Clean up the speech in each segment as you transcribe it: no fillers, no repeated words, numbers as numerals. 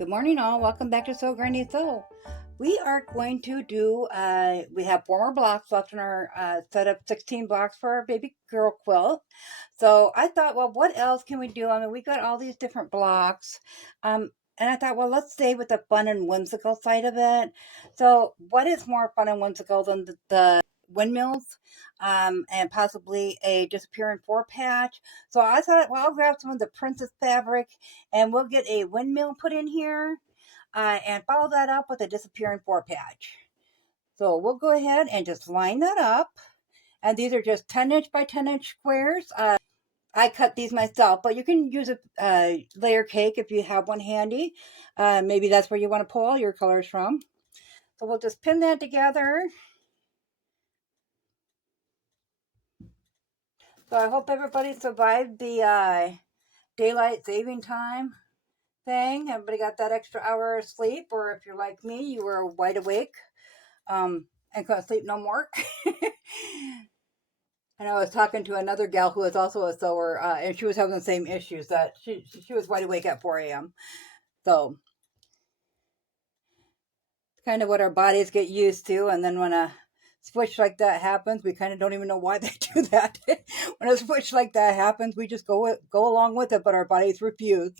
Good morning, all. Welcome back to Sew Granny Sew. We are going to do, we have 4 more blocks left in our set of 16 blocks for our baby girl quilt. So I thought, well, what else can we do? I mean, we got all these different blocks. And I thought, well, let's stay with the fun and whimsical side of it. So what is more fun and whimsical than the windmills and possibly a disappearing 4 patch? So I thought, well, I'll grab some of the princess fabric and we'll get a windmill put in here and follow that up with a disappearing 4 patch. So we'll go ahead and just line that up. And these are just 10-inch by 10-inch squares. I cut these myself, but you can use a layer cake if you have one handy. Maybe that's where you want to pull all your colors from. So we'll just pin that together. So I hope everybody survived the daylight saving time thing. Everybody got that extra hour of sleep, or if you're like me, you were wide awake and couldn't sleep no more. And I was talking to another gal who was also a sewer, and she was having the same issues, that she was wide awake at 4 a.m. So it's kind of what our bodies get used to, and then when a switch like that happens, we kind of don't even know why they do that. When a switch like that happens, we just go along with it, but our bodies refuse.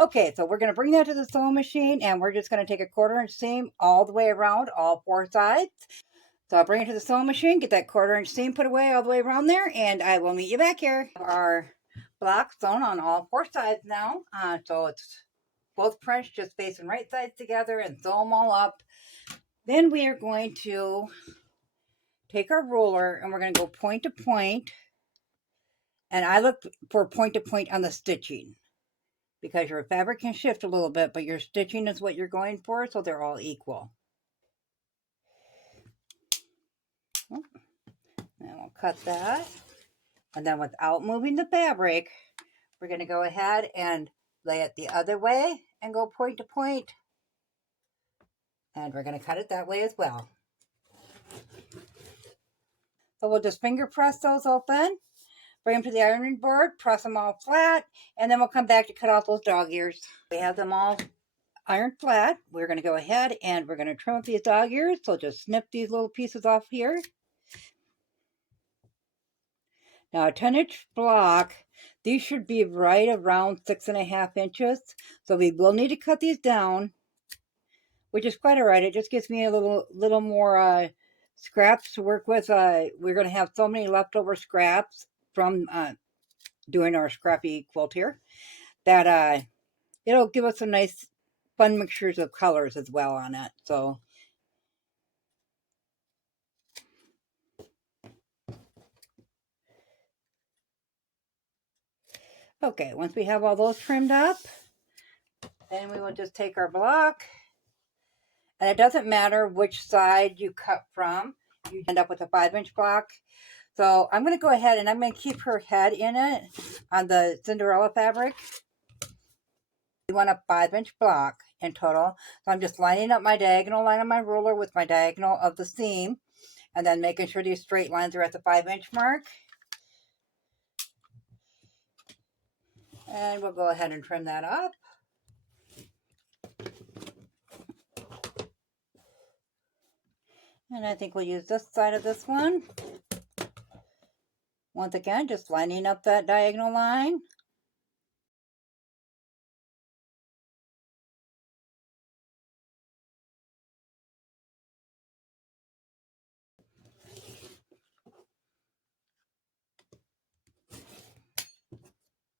Okay, so we're going to bring that to the sewing machine, and we're just going to take a 1/4 inch seam all the way around all 4 sides. So I'll bring it to the sewing machine, get that 1/4 inch seam put away all the way around there, and I will meet you back here. Our blocks sewn on all 4 sides now, so it's both prints just facing right sides together and sew them all up. Then we are going to take our ruler and we're going to go point to point, and I look for point to point on the stitching because your fabric can shift a little bit, but your stitching is what you're going for, so they're all equal. And we'll cut that, and then without moving the fabric, we're going to go ahead and lay it the other way and go point to point, and we're going to cut it that way as well. So we'll just finger press those open, bring them to the ironing board, press them all flat, and then we'll come back to cut off those dog ears. We have them all ironed flat. We're going to go ahead and we're going to trim up these dog ears. So just snip these little pieces off here. Now a 10-inch block, these should be right around 6.5 inches. So we will need to cut these down, which is quite all right. It just gives me a little more scraps to work with. We're going to have so many leftover scraps from doing our scrappy quilt here that it'll give us some nice fun mixtures of colors as well on it. So okay, once we have all those trimmed up, then we will just take our block, and it doesn't matter which side you cut from, you end up with a 5-inch block. So I'm going to go ahead and I'm going to keep her head in it on the Cinderella fabric. We want a 5-inch block in total. So I'm just lining up my diagonal line on my ruler with my diagonal of the seam, and then making sure these straight lines are at the 5-inch mark. And we'll go ahead and trim that up. And I think we'll use this side of this one. Once again, just lining up that diagonal line.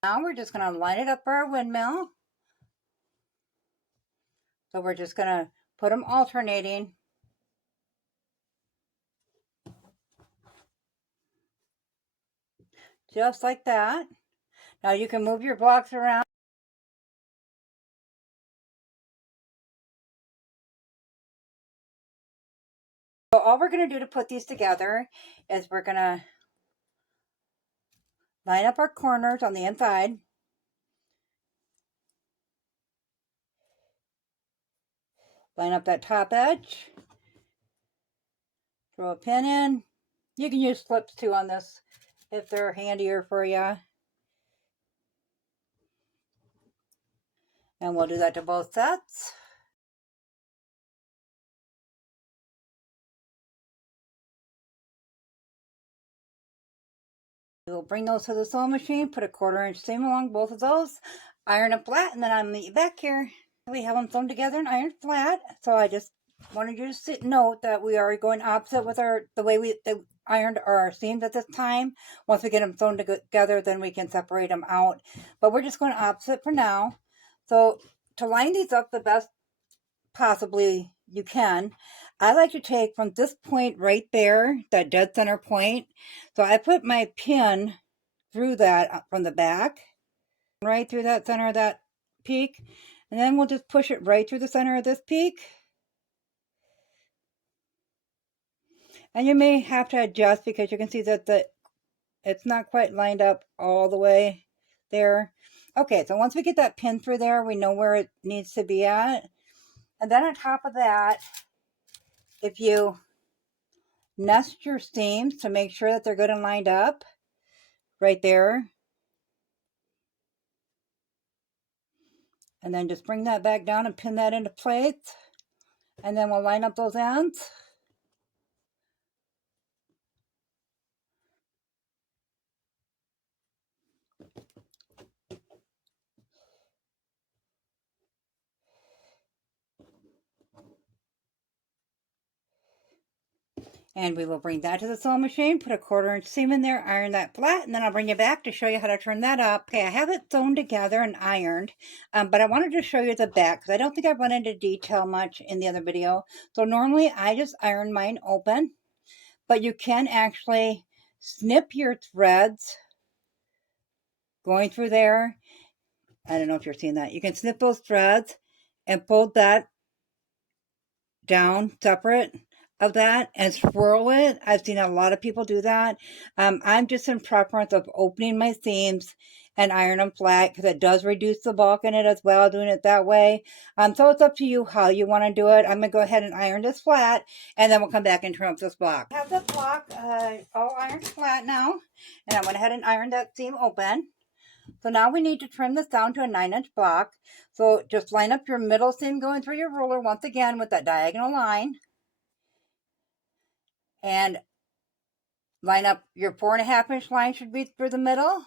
Now we're just going to line it up for our windmill. So we're just going to put them alternating. Just like that. Now you can move your blocks around. So all we're going to do to put these together is we're going to line up our corners on the inside. Line up that top edge. Throw a pin in. You can use slips too on this if they're handier for you. And we'll do that to both sets. We'll bring those to the sewing machine, put a 1/4 inch seam along both of those, iron them flat, and then I'll meet you back here. We have them sewn together and ironed flat, so I just wanted you to note that we are going opposite with the way we ironed our seams at this time. Once we get them sewn together, then we can separate them out, but we're just going opposite for now. So to line these up the best possibly you can, I like to take from this point right there, that dead center point. So I put my pin through that from the back, right through that center of that peak, and then we'll just push it right through the center of this peak. And you may have to adjust because you can see that it's not quite lined up all the way there. Okay, so once we get that pin through there, we know where it needs to be at. And then on top of that, if you nest your seams to make sure that they're good and lined up right there, and then just bring that back down and pin that into place, and then we'll line up those ends. And we will bring that to the sewing machine, put a 1/4 inch seam in there, iron that flat, and then I'll bring you back to show you how to turn that up. Okay, I have it sewn together and ironed, but I wanted to show you the back because I don't think I went into detail much in the other video. So normally I just iron mine open, but you can actually snip your threads going through there. I don't know if you're seeing that. You can snip those threads and fold that down separate of that and swirl it. I've seen a lot of people do that. I'm just in preference of opening my seams and iron them flat because it does reduce the bulk in it as well, doing it that way. So it's up to you how you want to do it. I'm going to go ahead and iron this flat, and then we'll come back and trim up this block. I have this block all ironed flat now, and I went ahead and ironed that seam open. So now we need to trim this down to a 9-inch block. So just line up your middle seam going through your ruler once again with that diagonal line. And line up your 4.5-inch line should be through the middle.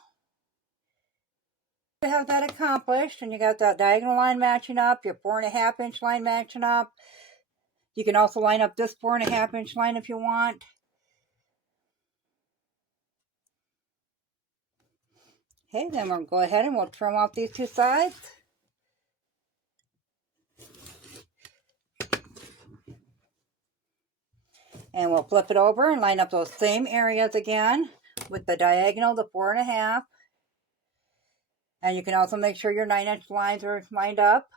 To have that accomplished, and you got that diagonal line matching up, your 4.5-inch line matching up. You can also line up this 4.5-inch line if you want. Okay, then we'll go ahead and we'll trim off these two sides. And we'll flip it over and line up those same areas again with the diagonal, the 4.5. And you can also make sure your 9-inch lines are lined up.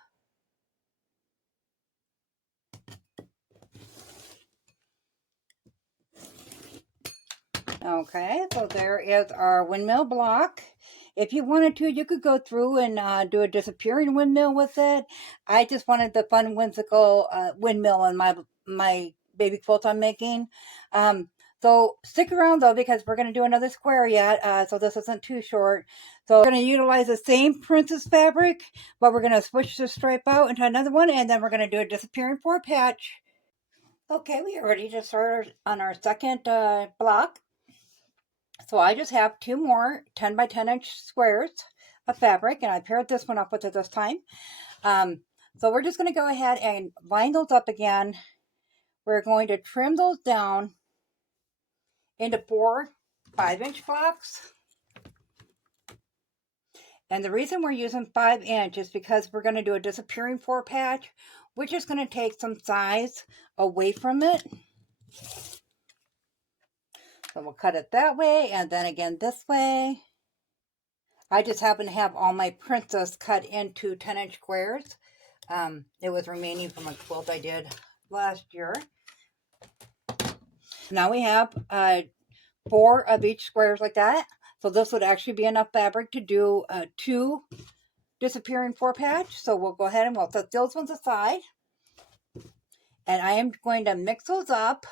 Okay, so there is our windmill block. If you wanted to, you could go through and do a disappearing windmill with it. I just wanted the fun whimsical windmill in my baby quilt I'm making. So stick around though, because we're going to do another square yet, so this isn't too short. So we're going to utilize the same princess fabric, but we're going to switch the stripe out into another one, and then we're going to do a disappearing 4 patch. Okay, we are ready to start on our second block. So I just have 2 more 10 by 10 inch squares of fabric, and I paired this one up with it this time. So we're just going to go ahead and line those up again. We're going to trim those down into 4 5-inch blocks. And the reason we're using 5-inch is because we're going to do a disappearing 4 patch, which is going to take some size away from it. So we'll cut it that way, and then again this way. I just happen to have all my princess cut into 10-inch squares. It was remaining from a quilt I did last year. Now we have 4 of each squares like that. So this would actually be enough fabric to do 2 disappearing 4 patch. So we'll go ahead and we'll set those ones aside. And I am going to mix those up.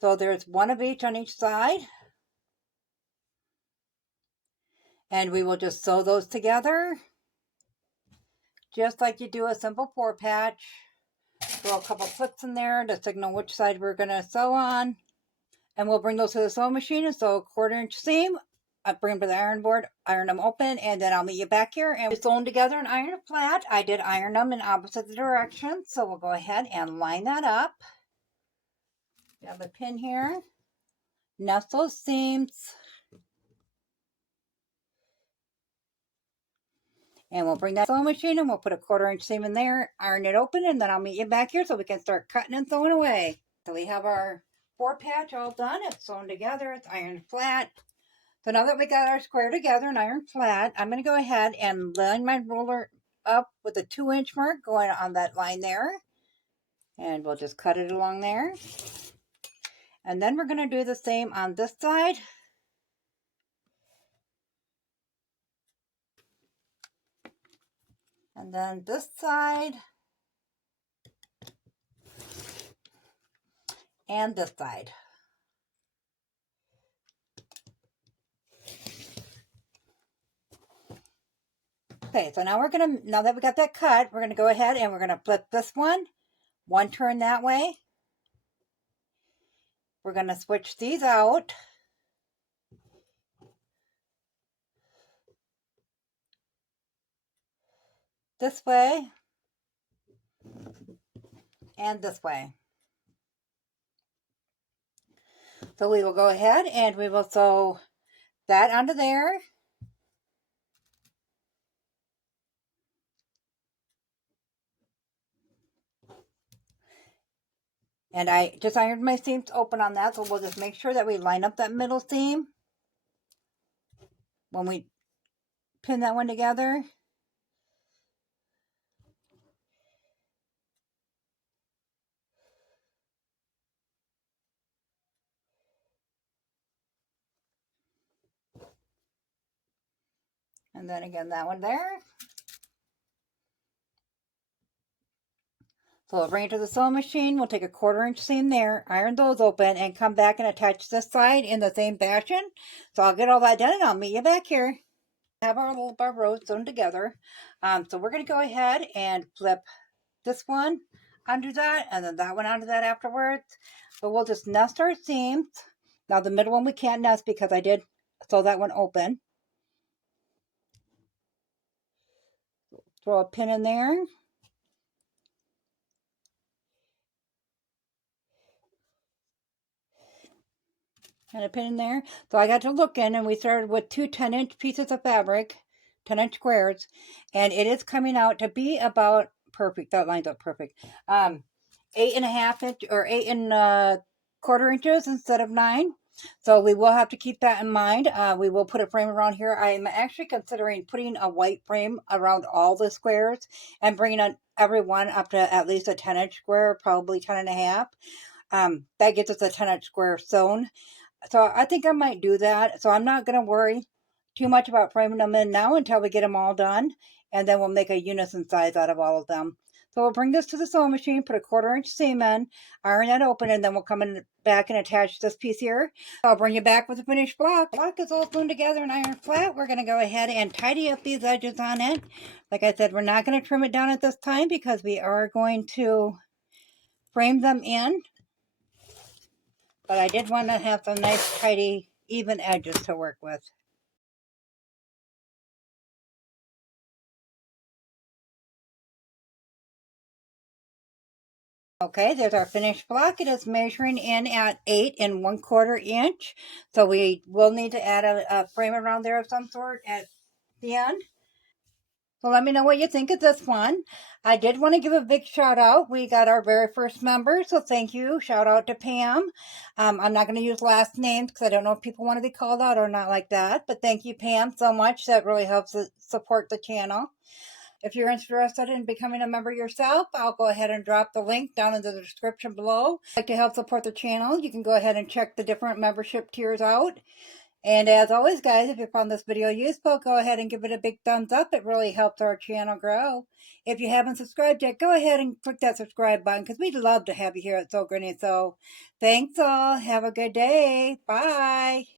So there's 1 of each on each side. And we will just sew those together. just like you do a simple pour patch. Throw a couple slits in there to signal which side we're going to sew on. And we'll bring those to the sewing machine and sew a 1/4 inch seam. I bring them to the iron board, iron them open, and then I'll meet you back here and sew them together and iron it flat. I did iron them in opposite directions, so we'll go ahead and line that up. You have a pin here. Nest those seams. And we'll bring that sewing machine and we'll put a 1/4 inch seam in there, iron it open, and then I'll meet you back here so we can start cutting and sewing away. So we have our pour patch all done. It's sewn together. It's ironed flat. So now that we got our square together and ironed flat, I'm going to go ahead and line my ruler up with a 2-inch mark going on that line there. And we'll just cut it along there. And then we're going to do the same on this side. And then this side. And this side. Okay, so now now that we got that cut, we're gonna go ahead and we're gonna flip this one turn that way. We're gonna switch these out. This way. And this way. So we will go ahead and we will sew that onto there. And I just ironed my seams open on that, so we'll just make sure that we line up that middle seam when we pin that one together. And then again, that one there. So we'll bring it to the sewing machine. We'll take a 1/4 inch seam there, iron those open, and come back and attach this side in the same fashion. So I'll get all that done and I'll meet you back here. Have our little bar rows sewn together. So we're going to go ahead and flip this one onto that and then that one onto that afterwards. But we'll just nest our seams. Now the middle one we can't nest because I did sew that one open. Throw a pin in there. And a pin in there. So I got to looking and we started with 2 10-inch pieces of fabric, 10-inch squares, and it is coming out to be about perfect. That lines up perfect. 8.5 inch or 8 1/4 inches instead of 9. So we will have to keep that in mind. We will put a frame around here. I'm actually considering putting a white frame around all the squares and bringing every one up to at least a 10-inch square, probably 10.5. That gets us a 10-inch square sewn. So I think I might do that. So I'm not going to worry too much about framing them in now until we get them all done. And then we'll make a unison size out of all of them. So we'll bring this to the sewing machine, put a 1/4 inch seam in, iron that open, and then we'll come in back and attach this piece here. I'll bring you back with the finished block. Block is all sewn together and iron flat. We're going to go ahead and tidy up these edges on it. Like I said, we're not going to trim it down at this time because we are going to frame them in. But I did want to have some nice, tidy, even edges to work with. Okay, there's our finished block. It is measuring in at 8 1/4 inch. So we will need to add a frame around there of some sort at the end. So let me know what you think of this one. I did want to give a big shout out. We got our very first member, so thank you. Shout out to Pam. I'm not going to use last names because I don't know if people want to be called out or not like that. But thank you, Pam, so much. That really helps support the channel. If you're interested in becoming a member yourself, I'll go ahead and drop the link down in the description below. If you'd like to help support the channel, you can go ahead and check the different membership tiers out. And as always, guys, if you found this video useful, go ahead and give it a big thumbs up. It really helps our channel grow. If you haven't subscribed yet, go ahead and click that subscribe button because we'd love to have you here at Sew Granny Sew. Thanks all. Have a good day. Bye.